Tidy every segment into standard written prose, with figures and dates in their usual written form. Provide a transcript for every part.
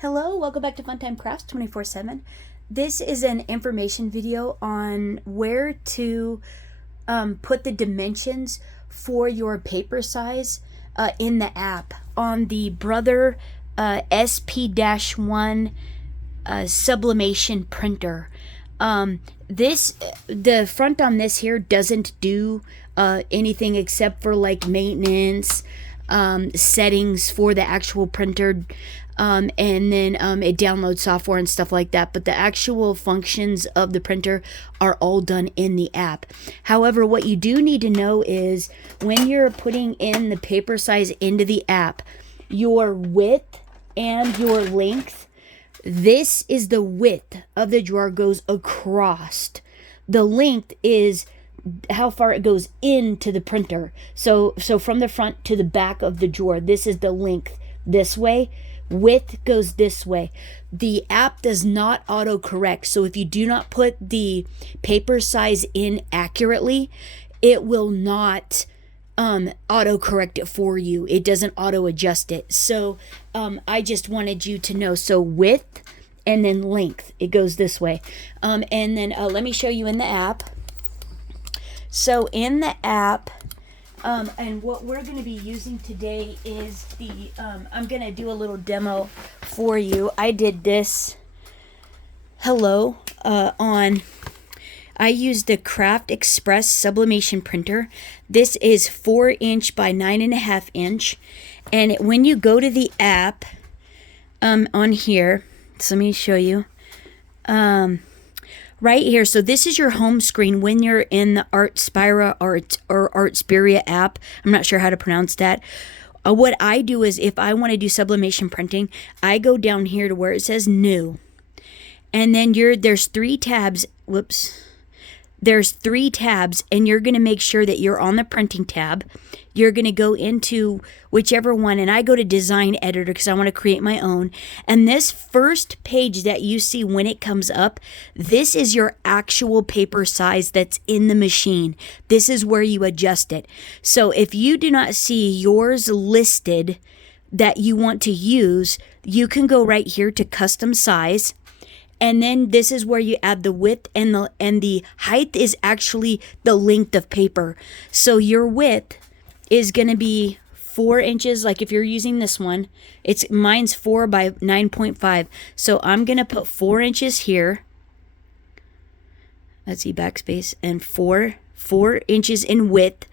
Hello, welcome back to Funtime Crafts 24/7. This is an information video on where to put the dimensions for your paper size in the app on the Brother Sp-1 sublimation printer. The front on this here doesn't do anything except for like maintenance, settings for the actual printer, and then it downloads software and stuff like that. But the actual functions of the printer are all done in the app. However, what you do need to know is when you're putting in the paper size into the app, your width and your length, this is the width of the drawer goes across. The length is how far it goes into the printer. So from the front to the back of the drawer, this is the length this way. Width goes this way. The app does not autocorrect. So if you do not put the paper size in accurately, it will not autocorrect it for you. It doesn't auto adjust it. So I just wanted you to know. So width and then length, it goes this way. And then let me show you in the app. So in the app, and what we're going to be using today is the, I'm going to do a little demo for you. I did this, I used the Craft Express sublimation printer. This is 4" by 9.5". And when you go to the app, on here, so let me show you, right here. So this is your home screen when you're in the Artspiria app. I'm not sure how to pronounce that. What I do is if I want to do sublimation printing, I go down here to where it says new. And then there's three tabs. There's three tabs, and you're going to make sure that you're on the printing tab. You're going to go into whichever one, and I go to design editor because I want to create my own. And this first page that you see when it comes up, this is your actual paper size that's in the machine. This is where you adjust it. So if you do not see yours listed that you want to use, you can go right here to custom size. And then this is where you add the width, and the height is actually the length of paper. So your width is going to be 4 inches. Like if you're using this one, mine's 4 by 9.5. So I'm going to put 4 inches here. Let's see, backspace, and 4 inches in width.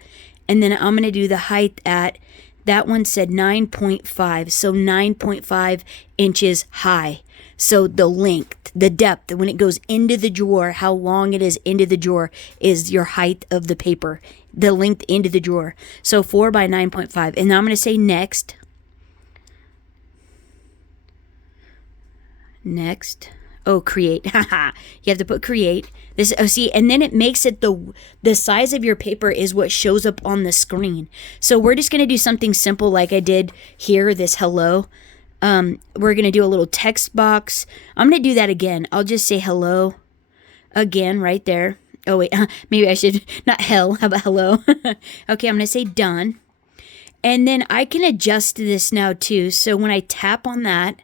And then I'm going to do the height at, that one said 9.5. So 9.5 inches high. So the length, the depth, when it goes into the drawer, how long it is into the drawer is your height of the paper, the length into the drawer. So 4 by 9.5. And now I'm going to say next. Next. Oh, create. Haha. You have to put create. This, oh, see, and then it makes it the size of your paper is what shows up on the screen. So we're just going to do something simple like I did here, this hello. We're going to do a little text box. I'm going to do that again. I'll just say hello again right there. Oh, wait, maybe I should, not hell. How about hello? Okay, I'm going to say done. And then I can adjust this now too. So when I tap on that,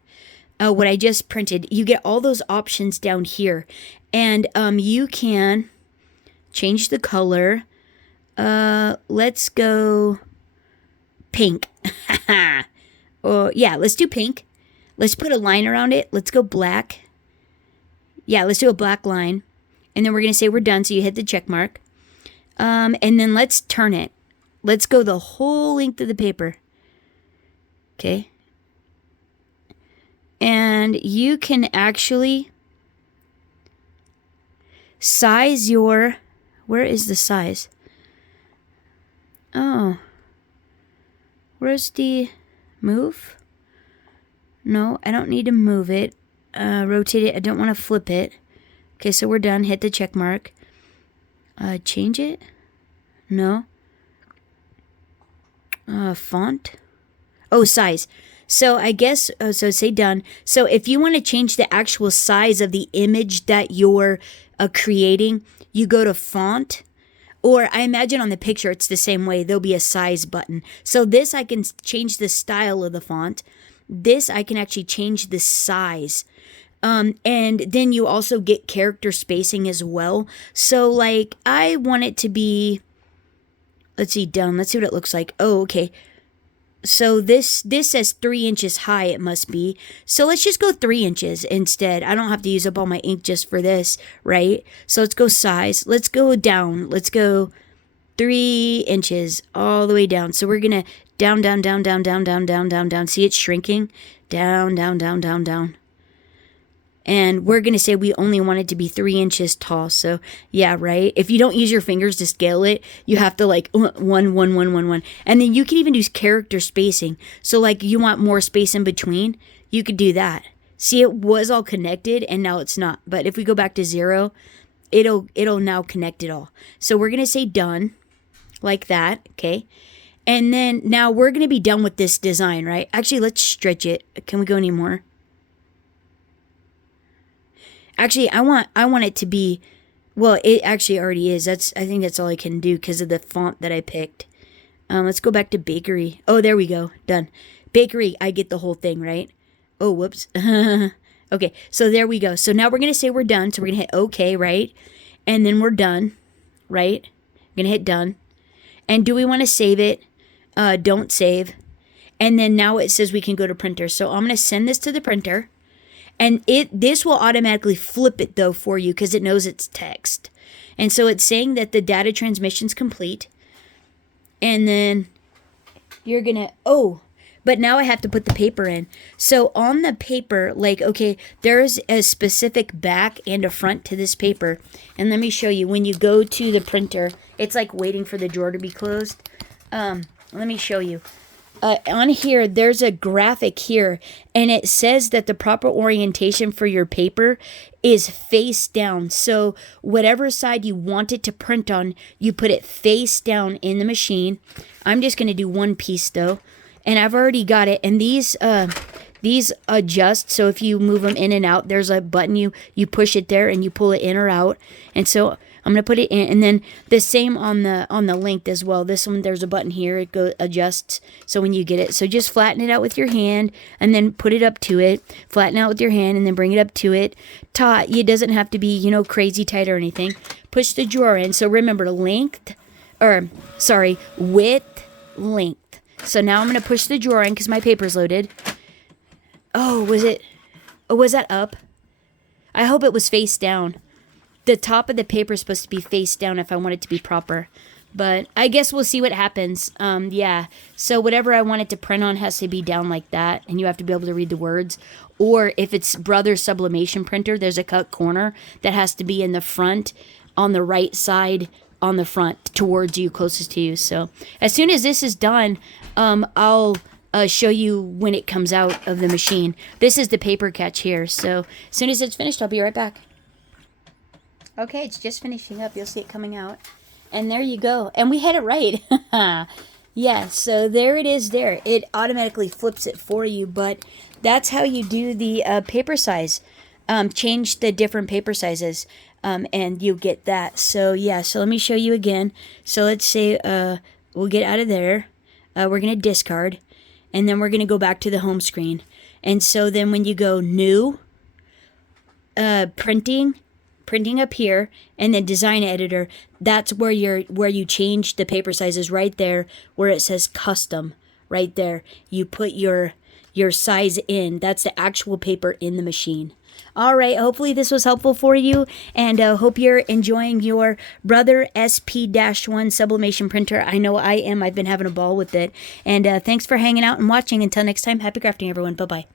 what I just printed, you get all those options down here. And you can change the color. Let's go pink. Yeah, let's do pink. Let's put a line around it. Let's go black. Yeah, let's do a black line. And then we're going to say we're done, so you hit the check mark. And then let's turn it. Let's go the whole length of the paper. Okay. And you can actually size your... Where is the size? Oh. Where's the... Move? No, I don't need to move it. Rotate it. I don't want to flip it. Okay, so we're done. Hit the check mark. Change it? No. Font? Oh, size. So I guess, so say done. So if you want to change the actual size of the image that you're creating, you go to font. Or I imagine on the picture it's the same way. There'll be a size button. So this I can change the style of the font. this I can actually change the size. And then you also get character spacing as well. So like I want it to be, let's see, done. Let's see what it looks like. Oh, okay. So this says 3 inches high, it must be. So let's just go 3 inches instead. I don't have to use up all my ink just for this, right? So let's go size. Let's go down. Let's go 3 inches all the way down. So we're going to down, down, down, down, down, down, down, down, down. See, it's shrinking. Down, down, down, down, down. And we're going to say we only want it to be 3 inches tall. So, yeah, right? If you don't use your fingers to scale it, you have to like 1. And then you can even use character spacing. So, like, you want more space in between, you could do that. See, it was all connected and now it's not. But if we go back to 0, it'll now connect it all. So, we're going to say done like that, okay? And then now we're going to be done with this design, right? Actually, let's stretch it. Can we go any more? Actually, I want it to be, well, it actually already is. I think that's all I can do because of the font that I picked. Let's go back to bakery. Oh, there we go. Done. Bakery, I get the whole thing, right? Oh, whoops. Okay, so there we go. So now we're going to say we're done. So we're going to hit OK, right? And then we're done, right? I'm going to hit done. And do we want to save it? Don't save. And then now it says we can go to printer. So I'm going to send this to the printer. And this will automatically flip it, though, for you because it knows it's text. And so it's saying that the data transmission's complete. And then you're going to, oh, but now I have to put the paper in. So on the paper, like, okay, there's a specific back and a front to this paper. And let me show you. When you go to the printer, it's like waiting for the drawer to be closed. Let me show you. On here, there's a graphic here, and it says that the proper orientation for your paper is face down. So whatever side you want it to print on, you put it face down in the machine. I'm just going to do one piece, though, and I've already got it. And these adjust, so if you move them in and out, there's a button. You push it there, and you pull it in or out. And so I'm going to put it in, and then the same on the length as well. This one, there's a button here. It adjusts, so when you get it. So just flatten it out with your hand, and then put it up to it. Flatten out with your hand, and then bring it up to it. Taut. It doesn't have to be, crazy tight or anything. Push the drawer in. So remember, width, length. So now I'm going to push the drawer in because my paper's loaded. Oh, was that up? I hope it was face down. The top of the paper is supposed to be face down if I want it to be proper. But I guess we'll see what happens. Yeah. So whatever I want it to print on has to be down like that. And you have to be able to read the words. Or if it's Brother's sublimation printer, there's a cut corner that has to be in the front, on the right side, on the front, towards you, closest to you. So as soon as this is done, I'll show you when it comes out of the machine. This is the paper catch here. So as soon as it's finished, I'll be right back. Okay, it's just finishing up. You'll see it coming out. And there you go. And we had it right. Yeah, so there it is there. It automatically flips it for you, but that's how you do the paper size. Change the different paper sizes, and you get that. So, yeah, so let me show you again. So let's say we'll get out of there. We're going to discard, and then we're going to go back to the home screen. And so then when you go New, Printing up here, and then Design Editor, that's where you change the paper sizes right there where it says Custom right there. You put your size in. That's the actual paper in the machine. All right, hopefully this was helpful for you, and hope you're enjoying your Brother Sp-1 sublimation printer. I know I am. I've been having a ball with it. And thanks for hanging out and watching. Until next time, happy crafting, everyone. Bye-bye.